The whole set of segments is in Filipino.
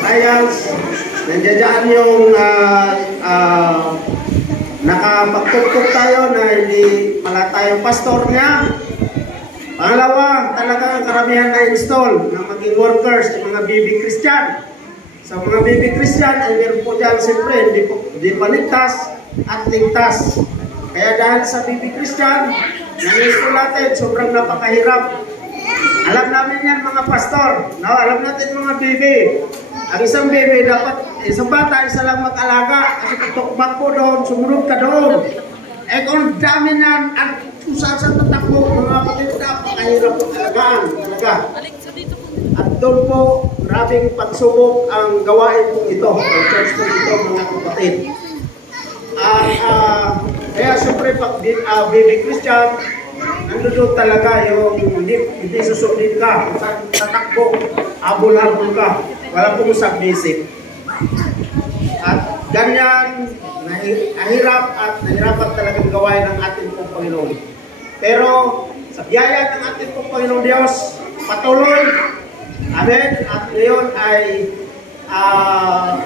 trials, nandiyan yung nakapagtuktok tayo na hindi pala tayong pastor niya. Pangalawa, talagang karamihan na install na maging workers ng mga baby Christian. Sa mga baby Christian ay meron po dyan siyempre hindi paligtas at ligtas. Kaya dahil sa baby Christian, na-install natin, sobrang napakahirap. Alam namin yan mga pastor, no? Alam natin mga baby. Ang isang baby dapat, isang bata, isa lang mag-alaga. Kasi pagtukbak po doon, sumunod ka doon. Eh kung dami niyan, at kung saan tatakbo, mga kapatid, napakahirap po alagaan. Talaga. At doon po, maraming pagsubok ang gawain po ito. Ang church po ito, mga kapatid. Kaya siyempre, pag baby Christian, nandun talaga yung hindi susundin ka. Kung saan tatakbo, habol-habol ka. Wala pong submissive. At ganyan, nahirap at nahirapan talagang gawain ng ating pong Panginoon. Pero sa biyaya ng ating pong Panginoon Diyos, patuloy. Amen. At ngayon ay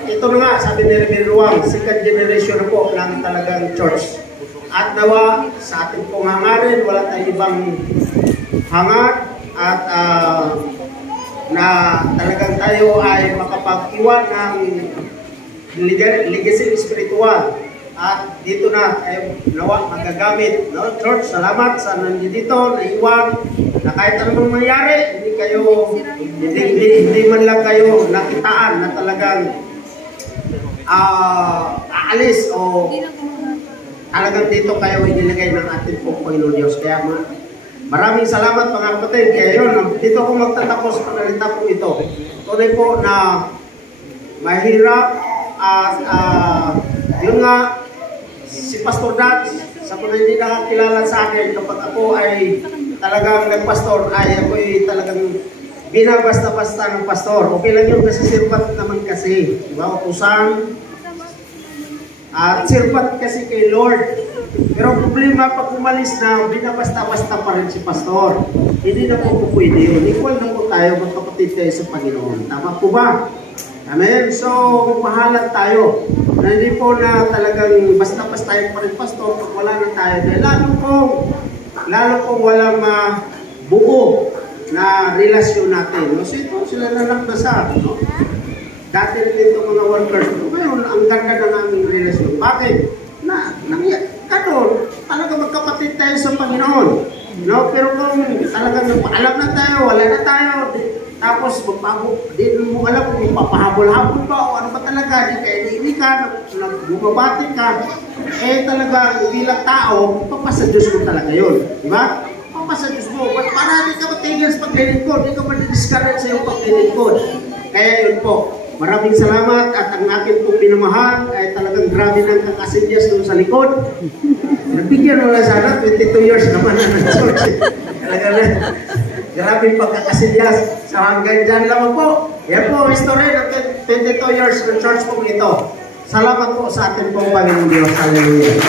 ito na nga, sabi ni Reverend Ruang, second generation na po ng talagang church. At nawa sa ating pong hangarin, wala tayong ibang hangar at na talagang tayo ay makapag-iwan ng legacy spiritual. At dito na ay nawa magagamit. No? Church, salamat sa nandito, naiwan, na kahit anong mangyari, hindi man lang kayo nakitaan na talagang aalis o talagang dito kayo inilagay ng ating pong Panginoon Diyos. Kaya maraming salamat mga kapatid. Kaya yun, dito ako magtatapos sa panalita po ito. Tunay po na mahirap at yun nga, si Pastor Dad, sa mga hindi nakakilala sa akin, kapag ako ay talagang nagpastor, ay ako ay talagang binabasta-basta ng pastor. Okay lang yun kasi sirpat naman kasi. Diba? Utusan. At sirpat kasi kay Lord. Pero problema, pag umalis na, binabasta-basta pa rin si pastor. Hindi na po pwede yun. Equal na po tayo, magkapatid tayo sa Panginoon. Tama po ba? Amen? So, magpahalat tayo. Na hindi po na talagang basta-basta tayo pa rin pastor pag wala na tayo. Dahil lalo kong walang buo na relasyon natin. No? So, ito sila na nagdasa. No? Dati rin dito mga workers. Ngayon, ang ganda ng aming relasyon. Bakit? Talaga magkapatid tayo sa Panginoon. No? Pero kung talagang alam na tayo, wala na tayo, tapos di mo alam kung papahabol-habol ba o ano ba talaga, di kayo ka, bumabati ka, eh talaga bilang tao, papasa Diyos mo talaga yun. Diba? Papasa Diyos mo. Para di ka matigil sa paglilingkod, di ka ma-discourage sa iyong paglilingkod. Kaya yun po. Maraming salamat at ang akin pong minamahal ay talagang grabe ng kakasidyas doon sa likod. Nabigyan mo lang sana, 22 years naman na ng-church. Talaga na, grabe pagkakasidyas. So hanggang dyan lamang po. Yan po, history ng 22 years ng church po ito. Salamat po sa ating pong Panginoon Diyos. Hallelujah.